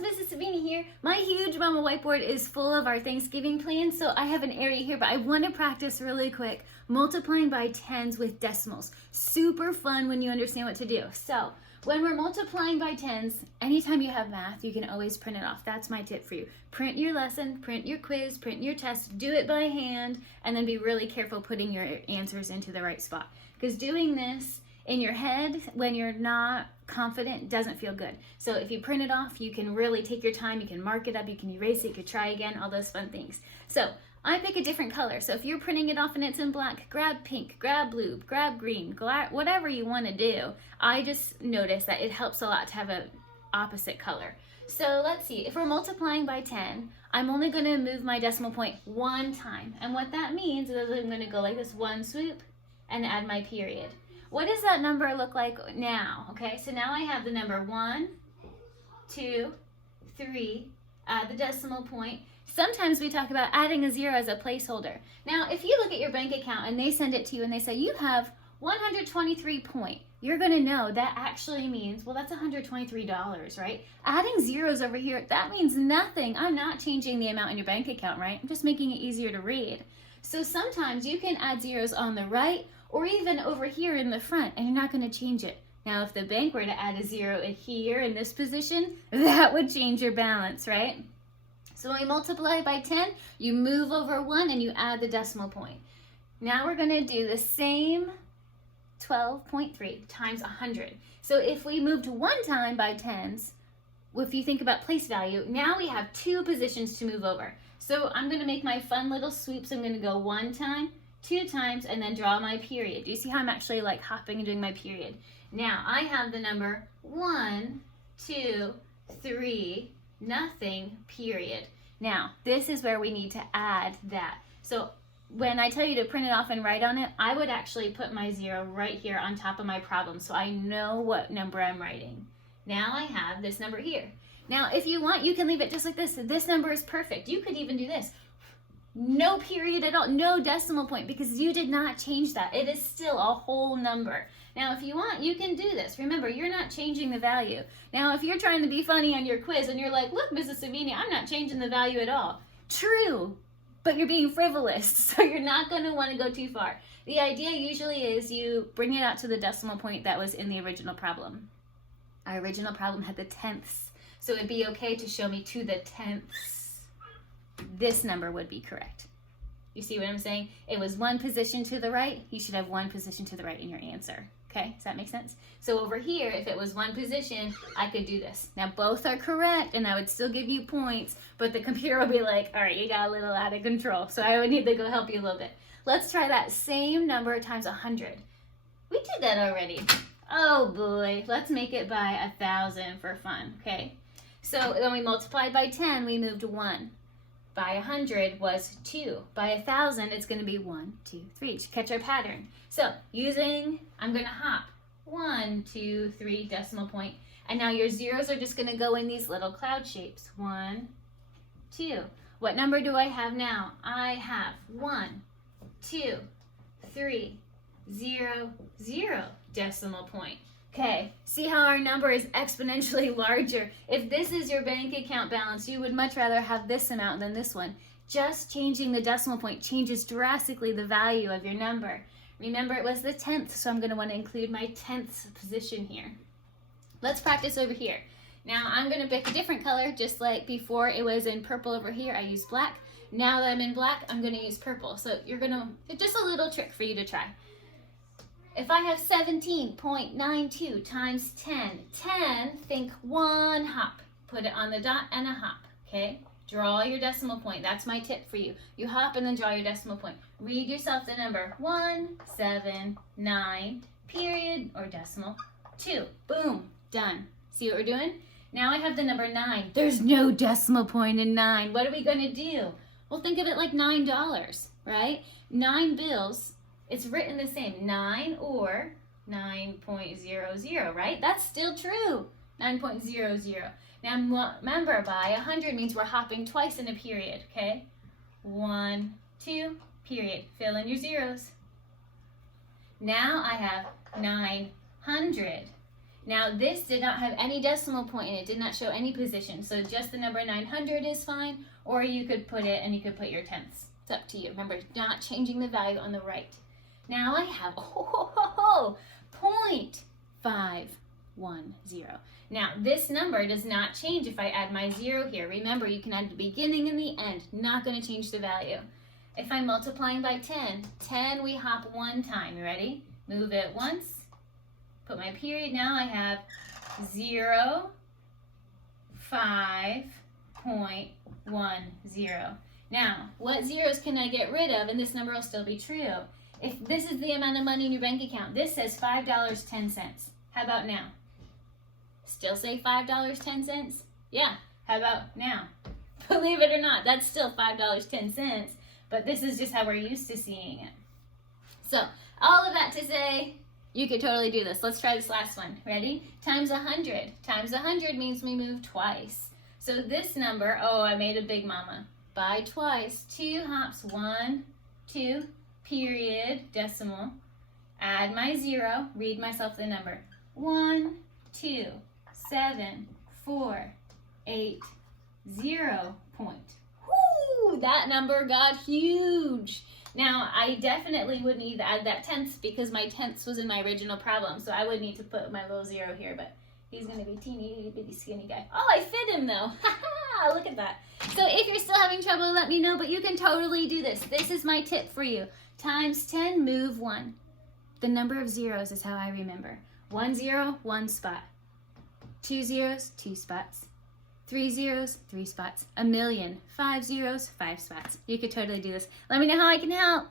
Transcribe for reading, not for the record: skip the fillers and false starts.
friends, Mrs. Savini here. My huge mama whiteboard is full of our Thanksgiving plans, so I have an area here, but I want to practice really quick multiplying by tens with decimals. Super fun when you understand what to do. So when we're multiplying by tens, anytime you have math, you can always print it off. That's my tip for you. Print your lesson, print your quiz, print your test, do it by hand, and then be really careful putting your answers into the right spot. Because doing this in your head when you're not confident doesn't feel good. So if you print it off, you can really take your time, you can mark it up, you can erase it, you could try again, all those fun things. So I pick a different color. So if you're printing it off and it's in black, grab pink, grab blue, grab green, whatever you want to do. I just notice that it helps a lot to have an opposite color. So let's see, if we're multiplying by 10, I'm only going to move my decimal point one time. And what that means is I'm going to go like this, one swoop, and add my period. What does that number look like now? Okay, so now I have the number 1, 2, 3, add the decimal point. Sometimes we talk about adding a 0 as a placeholder. Now, if you look at your bank account and they send it to you and they say you have 123 point, you're going to know that actually means, well, that's $123, right? Adding zeros over here, that means nothing. I'm not changing the amount in your bank account, right? I'm just making it easier to read. So sometimes you can add zeros on the right or even over here in the front, and you're not going to change it. Now, if the bank were to add a 0 in here in this position, that would change your balance, right? So when we multiply by 10, you move over 1 and you add the decimal point. Now we're going to do the same 12.3 times 100. So if we moved one time by tens, if you think about place value, now we have 2 positions to move over. So I'm going to make my fun little sweeps. I'm going to go 1 time, 2 times, and then draw my period. Do you see how I'm actually like hopping and doing my period? Now I have the number 1, 2, 3, nothing, period. Now this is where we need to add that. So when I tell you to print it off and write on it, I would actually put my 0 right here on top of my problem so I know what number I'm writing. Now I have this number here. Now if you want, you can leave it just like this. This number is perfect. You could even do this. No period at all, no decimal point, because you did not change that. It is still a whole number. Now, if you want, you can do this. Remember, you're not changing the value. Now, if you're trying to be funny on your quiz and you're like, look, Mrs. Savini, I'm not changing the value at all. True, but you're being frivolous, so you're not going to want to go too far. The idea usually is you bring it out to the decimal point that was in the original problem. Our original problem had the tenths, so it'd be okay to show me to the tenths. This number would be correct. You see what I'm saying? It was 1 position to the right. You should have 1 position to the right in your answer. Okay, does that make sense? So over here, if it was 1 position, I could do this. Now both are correct and I would still give you points, but the computer will be like, all right, you got a little out of control. So I would need to go help you a little bit. Let's try that same number times 100. We did that already. Oh boy, let's make it by 1,000 for fun, okay? So when we multiplied by 10, we moved 1. By 100 was 2. By 1,000, it's going to be 1, 2, 3. To catch our pattern. So I'm going to hop 1, 2, 3 decimal point. And now your zeros are just going to go in these little cloud shapes. 1, 2. What number do I have now? I have 1, 2, 3, 0, 0 decimal point. Okay, see how our number is exponentially larger. If this is your bank account balance, you would much rather have this amount than this one. Just changing the decimal point changes drastically the value of your number. Remember, it was the 10th, so I'm going to want to include my 10th position here. Let's practice over here. Now I'm going to pick a different color, just like before it was in purple over here, I used black. Now that I'm in black, I'm going to use purple. So just a little trick for you to try. If I have 17.92 times 10, think 1 hop. Put it on the dot and a hop, okay? Draw your decimal point. That's my tip for you. You hop and then draw your decimal point. Read yourself the number 179, period, or decimal 2. Boom, done. See what we're doing? Now I have the number 9. There's no decimal point in 9. What are we going to do? Well, think of it like $9, right? 9 bills. It's written the same, 9 or 9.00, right? That's still true, 9.00. Now remember, by 100 means we're hopping twice in a period, okay? 1, 2, period. Fill in your zeros. Now I have 900. Now this did not have any decimal point and it did not show any position. So just the number 900 is fine, or you could put it and you could put your tenths. It's up to you. Remember, not changing the value on the right. Now I have 0.510. Now this number does not change if I add my 0 here. Remember, you can add the beginning and the end. Not going to change the value. If I'm multiplying by 10, we hop one time. You ready? Move it once. Put my period. Now I have 0, 5.10. Now, what zeros can I get rid of and this number will still be true? If this is the amount of money in your bank account, this says $5.10. How about now? Still say $5.10? Yeah, how about now? Believe it or not, that's still $5.10, but this is just how we're used to seeing it. So, all of that to say, you could totally do this. Let's try this last one. Ready? Times 100. Times 100 means we move twice. So this number, oh, I made a big mama. By twice, 2 hops, 1, 2, period, decimal. Add my 0, read myself the number. 1, 2, 7, 4, 8, 0 point. Whoo, that number got huge. Now, I definitely would need to add that tenths because my tenths was in my original problem, so I would need to put my little 0 here, but he's going to be teeny bitty skinny guy. Oh, I fit him though. Look at that. So if you're still having trouble, let me know, but you can totally do this. This is my tip for you. Times 10, move 1. The number of zeros is how I remember. 1 0, 1 spot. 2 zeros, 2 spots. 3 zeros, 3 spots. A million, 5 zeros, 5 spots. You could totally do this. Let me know how I can help.